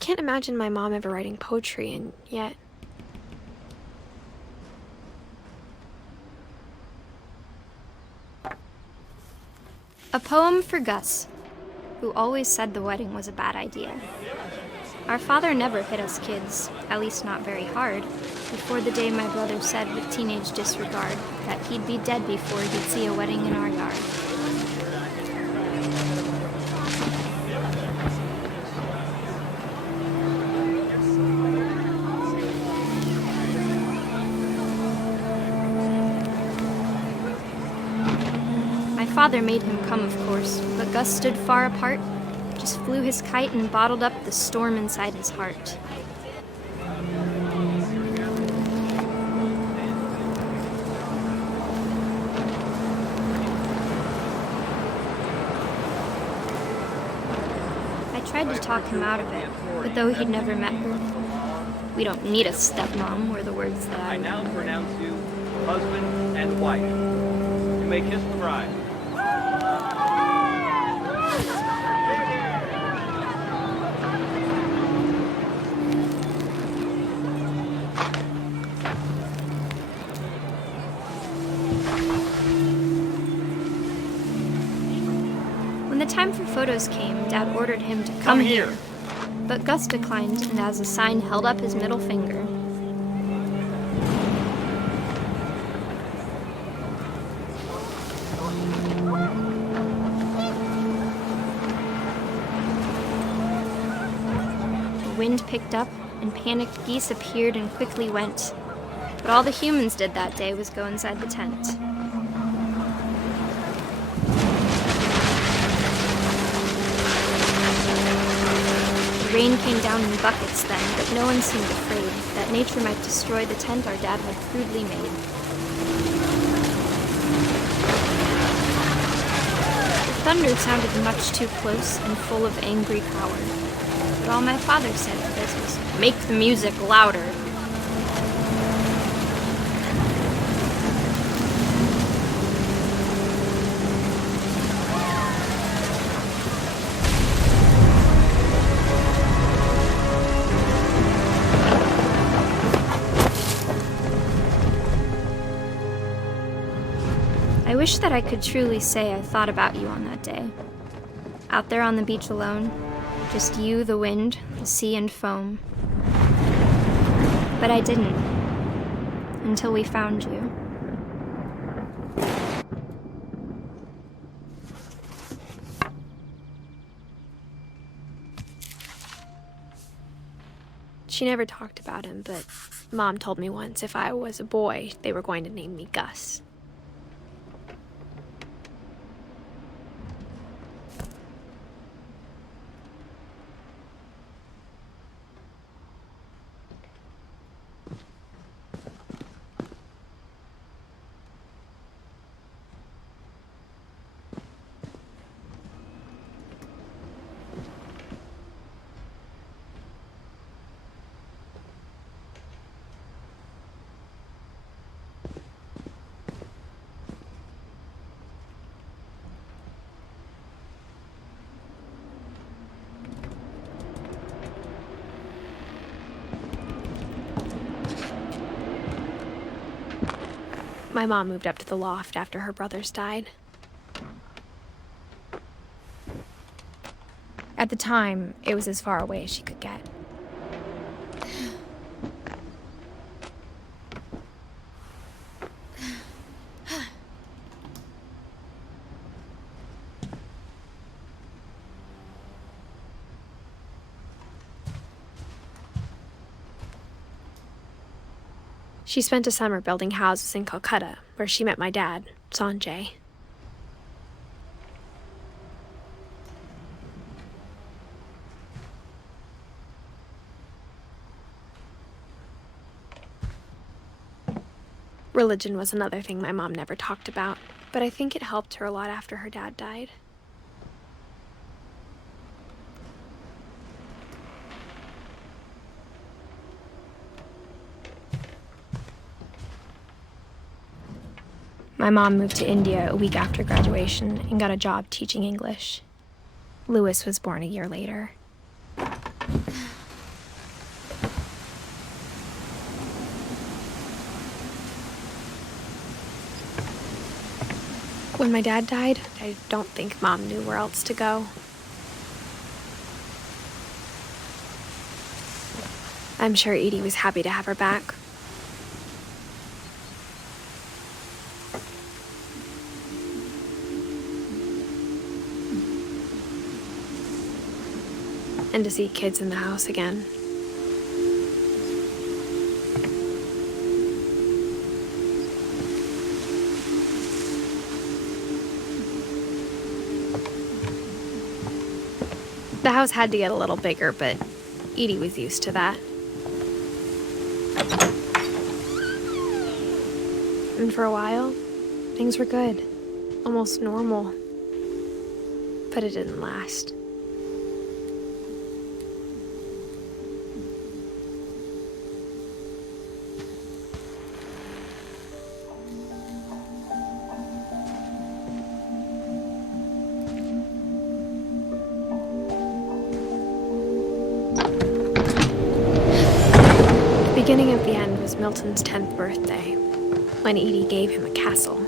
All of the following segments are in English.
can't imagine my mom ever writing poetry, and yet... A poem for Gus, who always said the wedding was a bad idea. Our father never hit us kids, at least not very hard, before the day my brother said with teenage disregard that he'd be dead before he'd see a wedding in our yard. My father made him come, of course, but Gus stood far apart, just flew his kite and bottled up the storm inside his heart. I tried to talk him out of it, but though he'd never met her, "We don't need a stepmom," were the words that I now pronounce you husband and wife. You may kiss the bride. When the time for photos came, Dad ordered him to come here. But Gus declined, and as a sign held up his middle finger. The wind picked up, and panicked geese appeared and quickly went. But all the humans did that day was go inside the tent. The rain came down in buckets then, but no one seemed afraid that nature might destroy the tent our dad had crudely made. The thunder sounded much too close and full of angry power. But all my father said to this was, "Make the music louder." I wish that I could truly say I thought about you on that day. Out there on the beach alone, just you, the wind, the sea, and foam. But I didn't, until we found you. She never talked about him, but Mom told me once if I was a boy, they were going to name me Gus. My mom moved up to the loft after her brothers died. At the time, it was as far away as she could get. She spent a summer building houses in Calcutta, where she met my dad, Sanjay. Religion was another thing my mom never talked about, but I think it helped her a lot after her dad died. My mom moved to India a week after graduation and got a job teaching English. Louis was born a year later. When my dad died, I don't think Mom knew where else to go. I'm sure Edie was happy to have her back. And to see kids in the house again. The house had to get a little bigger, but Edie was used to that. And for a while, things were good. Almost normal. But it didn't last. The beginning of the end was Milton's 10th birthday, when Edie gave him a castle.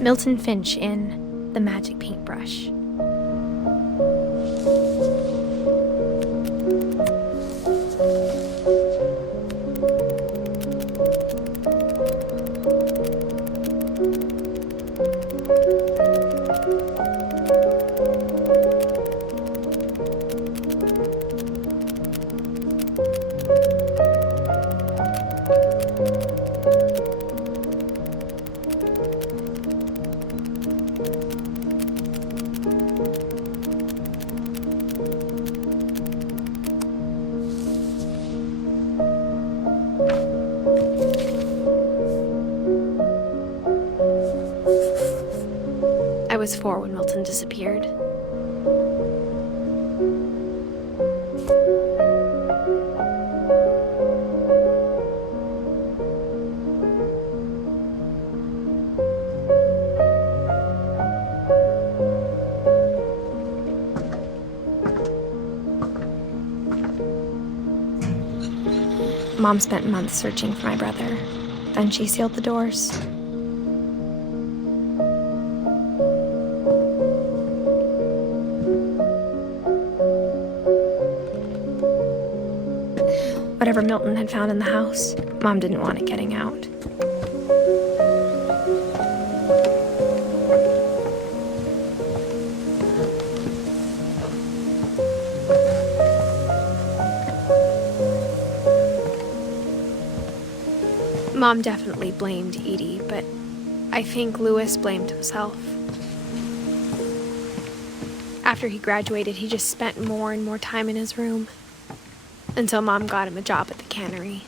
Milton Finch in The Magic Paintbrush. I was 4 when Milton disappeared. Mom spent months searching for my brother. Then she sealed the doors. Whatever Milton had found in the house, Mom didn't want it getting out. Mom definitely blamed Edie, but I think Louis blamed himself. After he graduated, he just spent more and more time in his room. Until Mom got him a job at the cannery.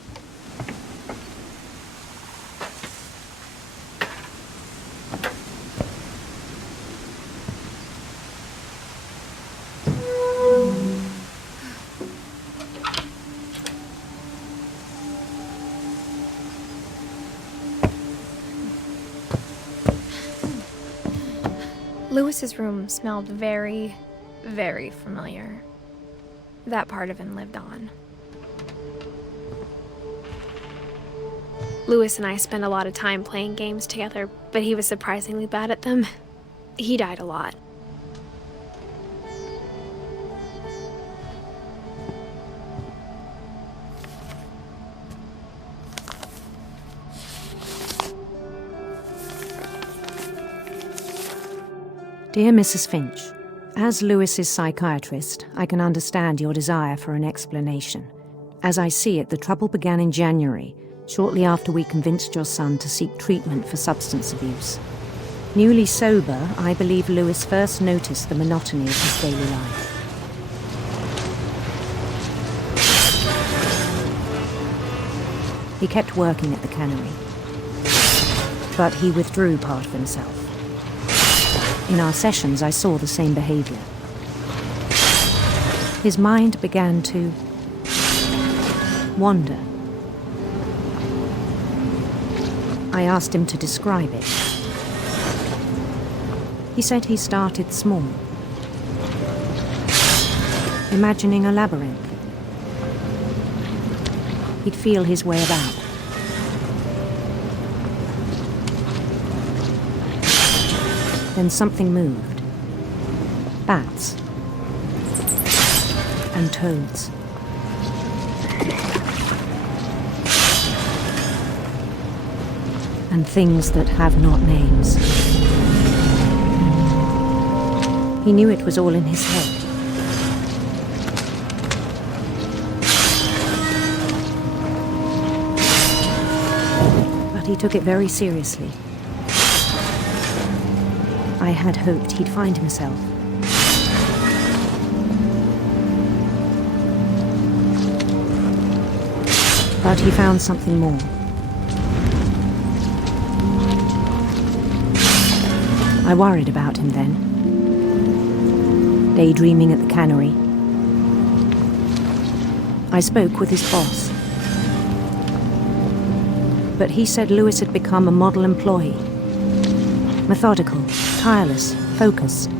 Louis's room smelled very, very familiar. That part of him lived on. Louis and I spent a lot of time playing games together, but he was surprisingly bad at them. He died a lot. Dear Mrs. Finch, as Louis's psychiatrist, I can understand your desire for an explanation. As I see it, the trouble began in January, shortly after we convinced your son to seek treatment for substance abuse. Newly sober, I believe Lewis first noticed the monotony of his daily life. He kept working at the cannery, but he withdrew part of himself. In our sessions, I saw the same behavior. His mind began to wander. I asked him to describe it. He said he started small, imagining a labyrinth. He'd feel his way about. Then something moved. Bats and toads. And things that have not names. He knew it was all in his head. But he took it very seriously. I had hoped he'd find himself. But he found something more. I worried about him then. Daydreaming at the cannery. I spoke with his boss. But he said Lewis had become a model employee. Methodical, tireless, focused.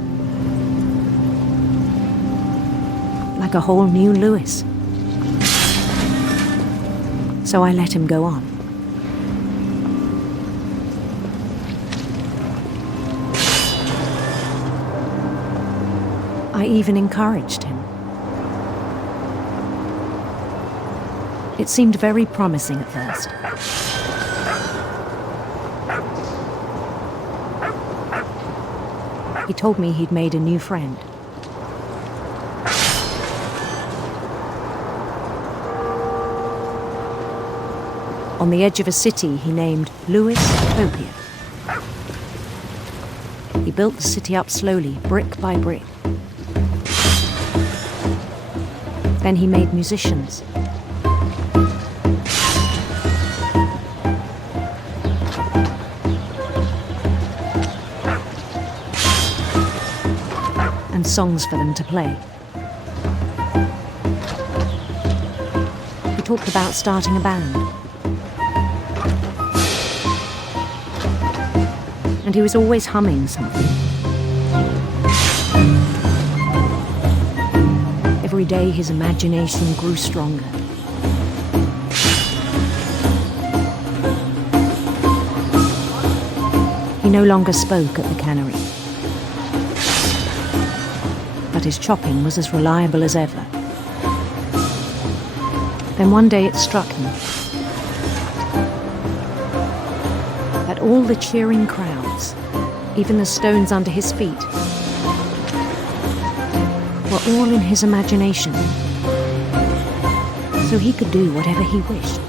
Like a whole new Lewis. So I let him go on. I even encouraged him. It seemed very promising at first. He told me he'd made a new friend. On the edge of a city he named Lewis Utopia. He built the city up slowly, brick by brick. Then he made musicians. And songs for them to play. He talked about starting a band. And he was always humming something. Every day his imagination grew stronger. He no longer spoke at the cannery. But his chopping was as reliable as ever. Then one day it struck him that all the cheering crowds, even the stones under his feet, were all in his imagination, so he could do whatever he wished.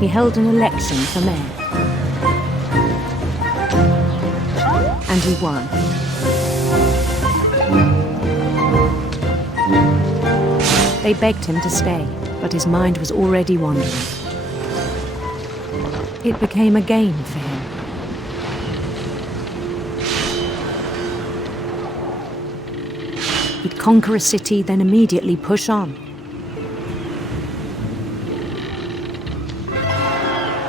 He held an election for mayor, and he won. They begged him to stay, but his mind was already wandering. It became a game for him. He'd conquer a city, then immediately push on.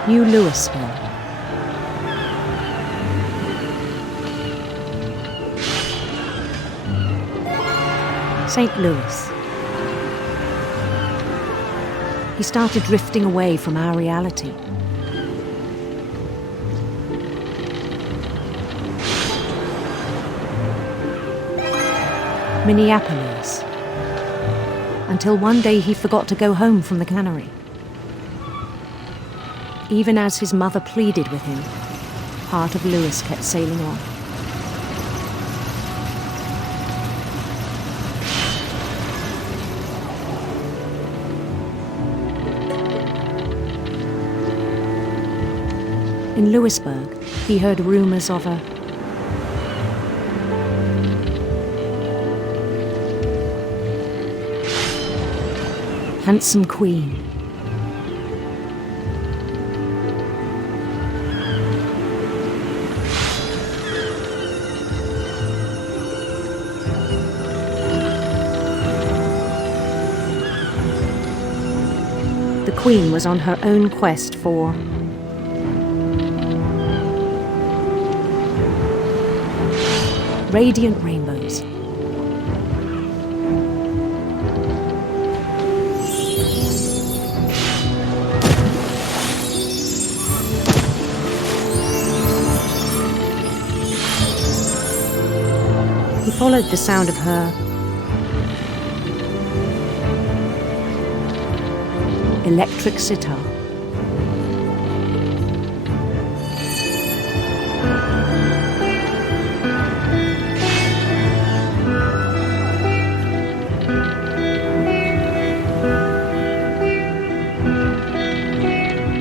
New Louisville. St. Louis. He started drifting away from our reality. Minneapolis. Until one day he forgot to go home from the cannery. Even as his mother pleaded with him, part of Lewis kept sailing on. In Lewisburg, he heard rumors of a handsome queen. The queen was on her own quest for radiant rainbows. He followed the sound of her electric sitar.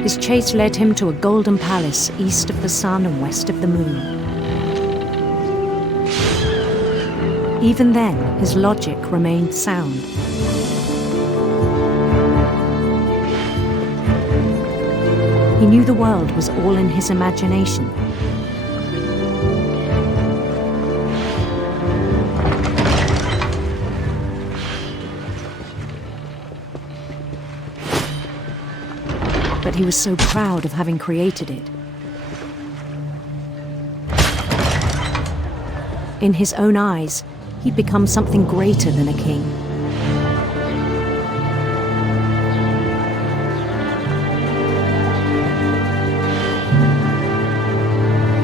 His chase led him to a golden palace east of the sun and west of the moon. Even then, his logic remained sound. He knew the world was all in his imagination. But he was so proud of having created it. In his own eyes, he'd become something greater than a king.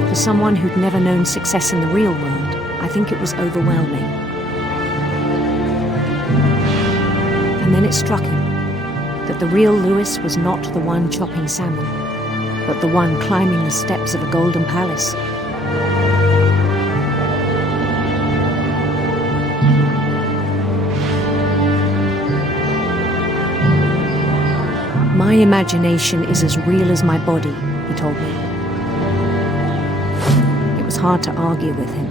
For someone who'd never known success in the real world, I think it was overwhelming. And then it struck him that the real Lewis was not the one chopping salmon, but the one climbing the steps of a golden palace. My imagination is as real as my body, he told me. It was hard to argue with him.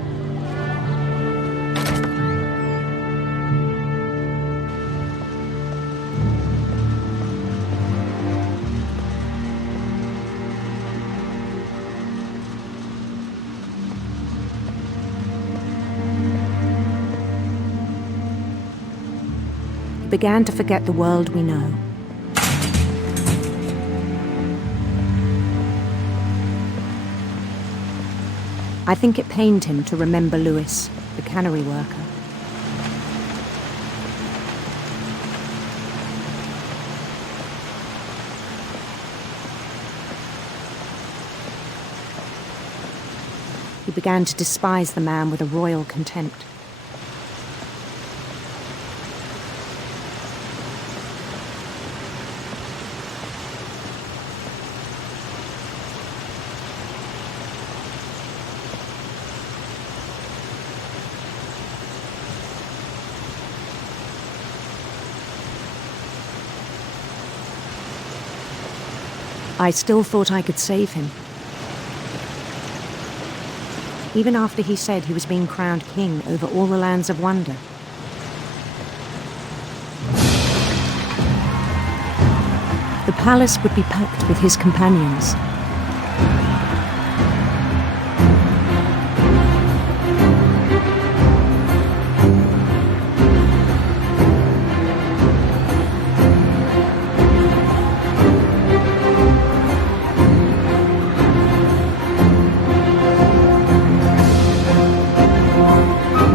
He began to forget the world we know. I think it pained him to remember Lewis, the cannery worker. He began to despise the man with a royal contempt. I still thought I could save him. Even after he said he was being crowned king over all the lands of wonder. The palace would be packed with his companions.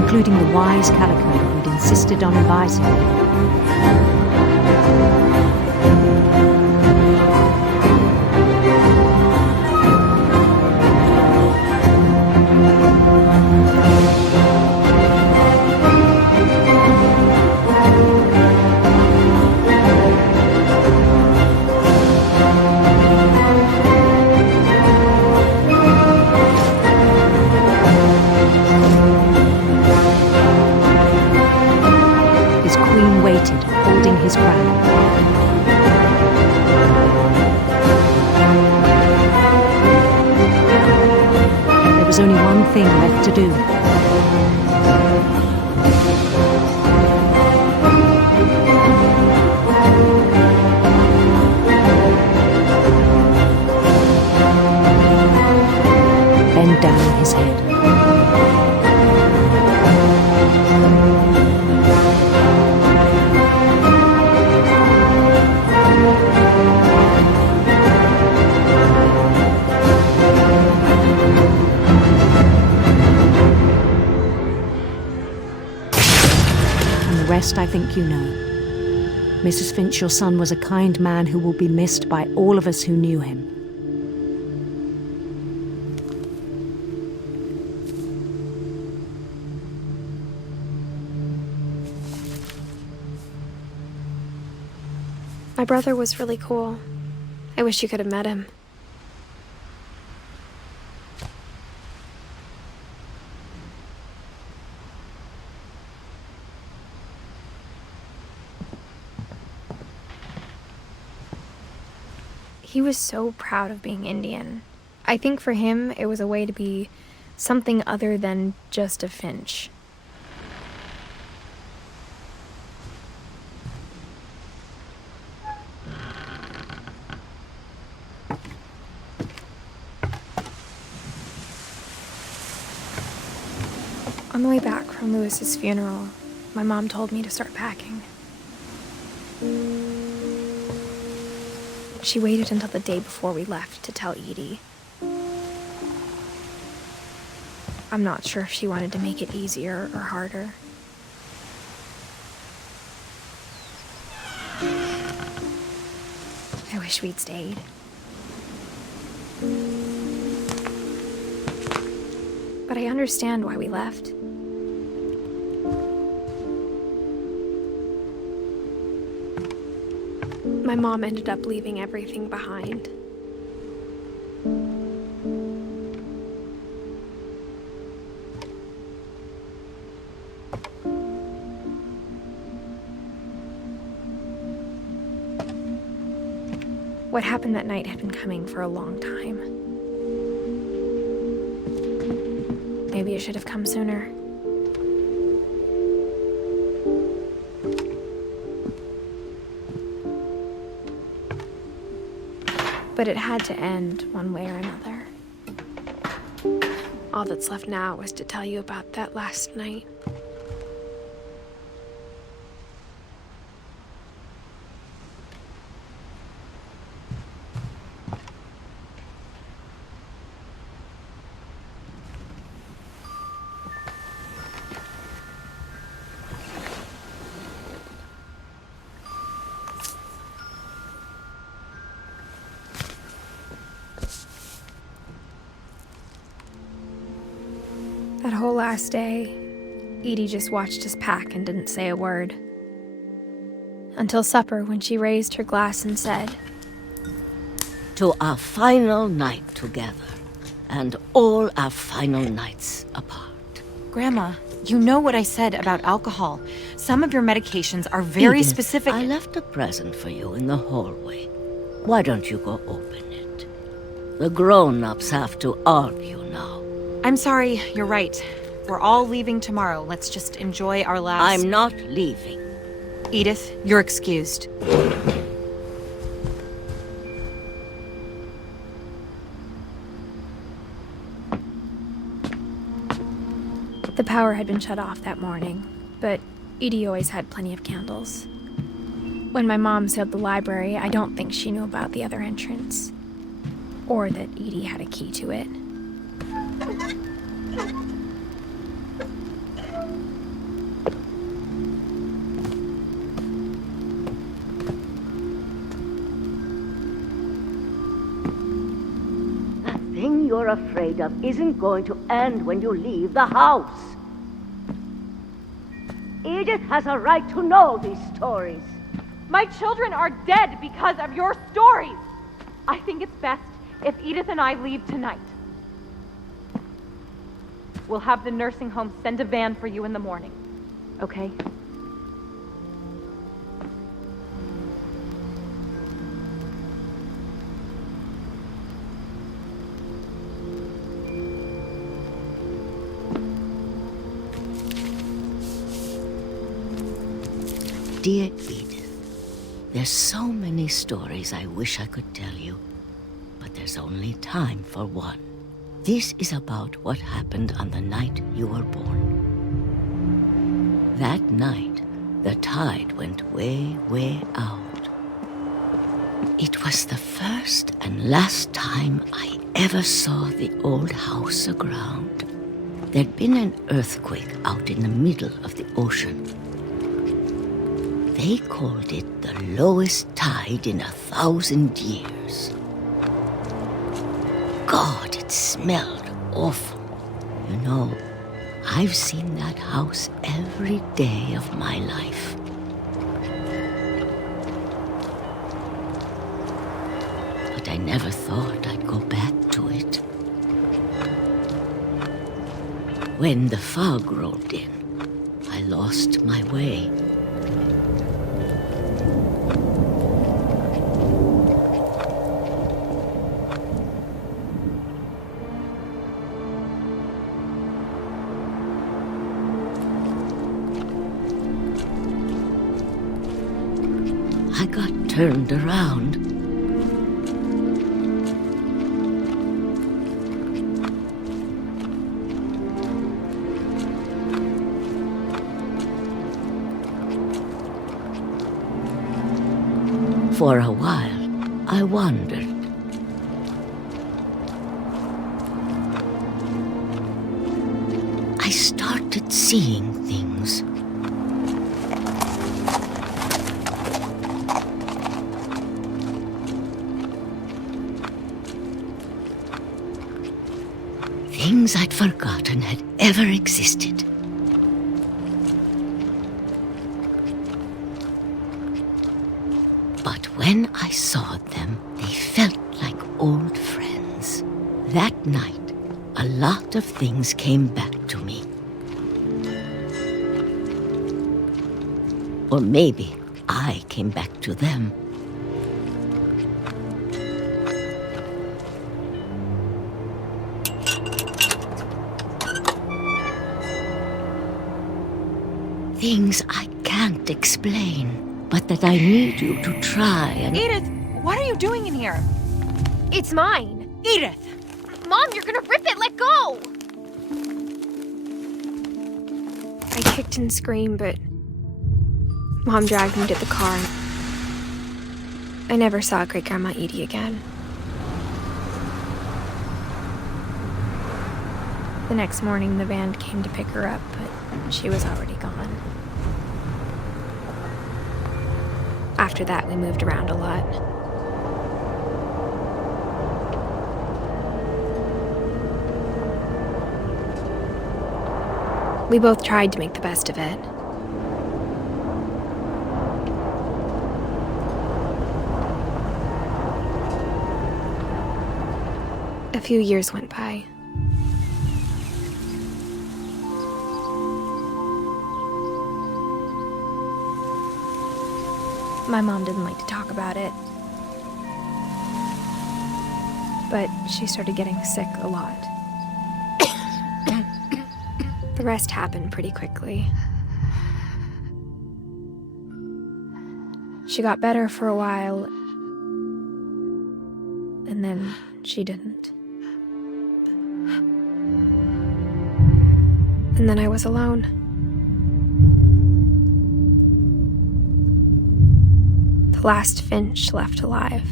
Including the wise Calico who'd insisted on inviting me. Waited was only one thing left to do. Bend down his head. And the rest I think you know. Mrs. Finch, your son was a kind man who will be missed by all of us who knew him. My brother was really cool. I wish you could have met him. He was so proud of being Indian. I think for him, it was a way to be something other than just a Finch. On the way back from Lewis's funeral, my mom told me to start packing. She waited until the day before we left to tell Edie. I'm not sure if she wanted to make it easier or harder. I wish we'd stayed. But I understand why we left. My mom ended up leaving everything behind. What happened that night had been coming for a long time. Maybe it should have come sooner. But it had to end one way or another. All that's left now is to tell you about that last night. That whole last day, Edie just watched us pack and didn't say a word. Until supper, when she raised her glass and said, "To our final night together, and all our final nights apart." Grandma, you know what I said about alcohol. Some of your medications are very Edith, specific. I left a present for you in the hallway. Why don't you go open it? The grown-ups have to argue now. I'm sorry, you're right. We're all leaving tomorrow. Let's just enjoy our last... I'm not leaving. Edith, you're excused. The power had been shut off that morning, but Edie always had plenty of candles. When my mom sealed the library, I don't think she knew about the other entrance, or that Edie had a key to it. The thing you're afraid of isn't going to end when you leave the house. Edith has a right to know these stories. My children are dead because of your stories. I think it's best if Edith and I leave tonight. We'll have the nursing home send a van for you in the morning, okay? Dear Edith, there's so many stories I wish I could tell you, but there's only time for one. This is about what happened on the night you were born. That night, the tide went way, way out. It was the first and last time I ever saw the old house aground. There'd been an earthquake out in the middle of the ocean. They called it the lowest tide in 1,000 years. God, it smelled awful. You know, I've seen that house every day of my life. But I never thought I'd go back to it. When the fog rolled in, I lost my way. I got turned around. For a while, I wondered. I started seeing things. Things I'd forgotten had ever existed. But when I saw them, they felt like old friends. That night, a lot of things came back to me. Or maybe I came back to them. Things I can't explain, but that I need you to try and... Edith, what are you doing in here? It's mine. Edith! Mom, you're gonna rip it! Let go! I kicked and screamed, but Mom dragged me to the car. I never saw Great-Grandma Edie again. The next morning, the band came to pick her up, but she was already gone. After that, we moved around a lot. We both tried to make the best of it. A few years went by. My mom didn't like to talk about it, but she started getting sick a lot. The rest happened pretty quickly. She got better for a while, and then she didn't. And then I was alone. The last Finch left alive.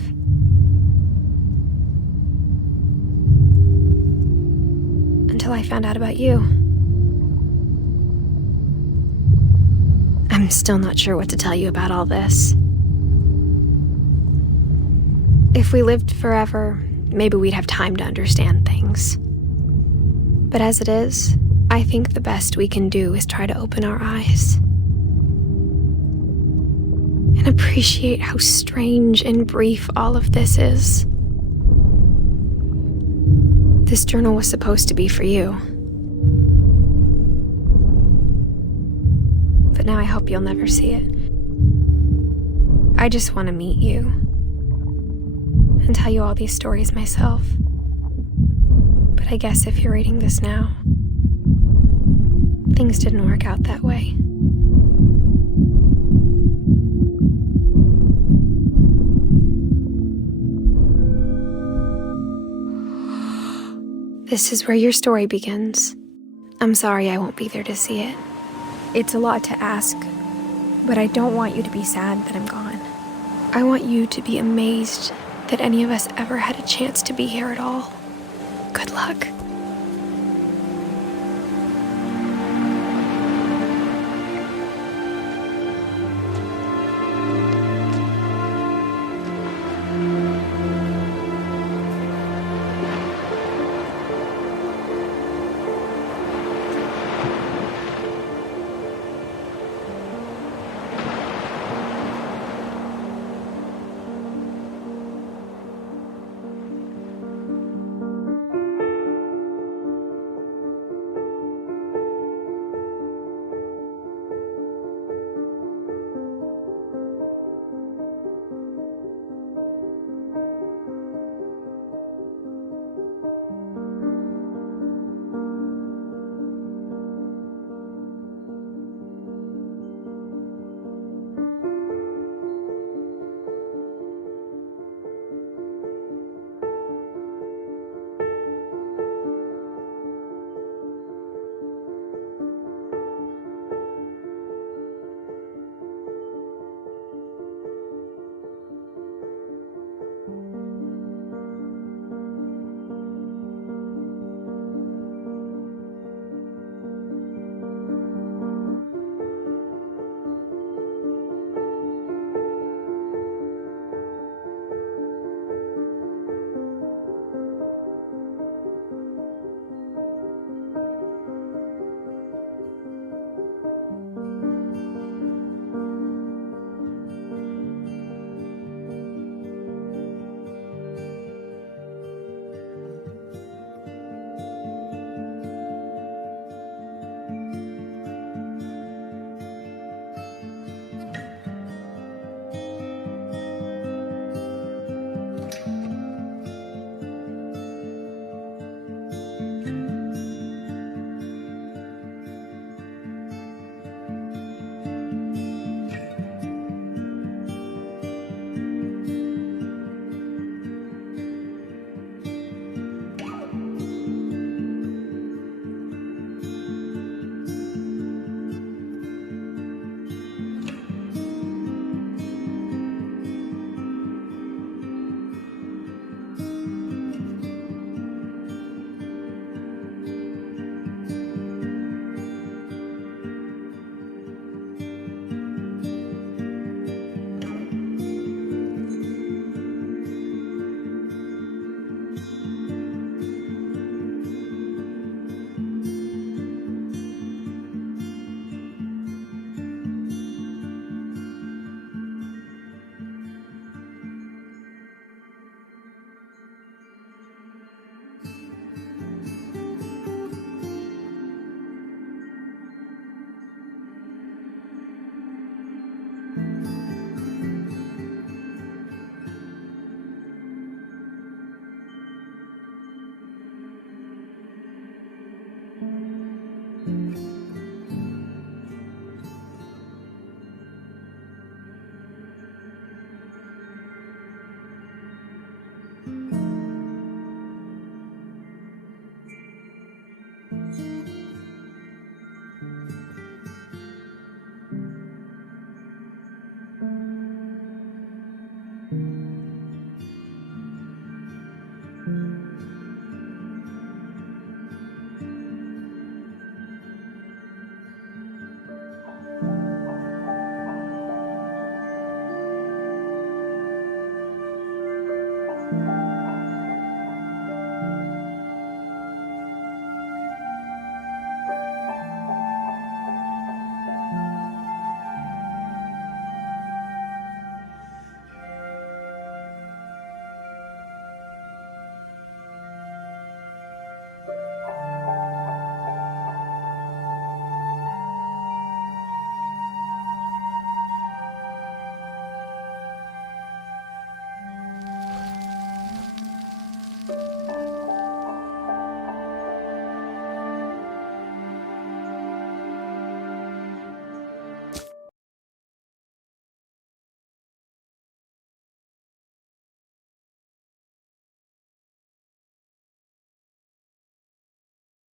Until I found out about you. I'm still not sure what to tell you about all this. If we lived forever, maybe we'd have time to understand things. But as it is, I think the best we can do is try to open our eyes. And appreciate how strange and brief all of this is. This journal was supposed to be for you. But now I hope you'll never see it. I just want to meet you and tell you all these stories myself. But I guess if you're reading this now, things didn't work out that way. This is where your story begins. I'm sorry I won't be there to see it. It's a lot to ask, but I don't want you to be sad that I'm gone. I want you to be amazed that any of us ever had a chance to be here at all. Good luck.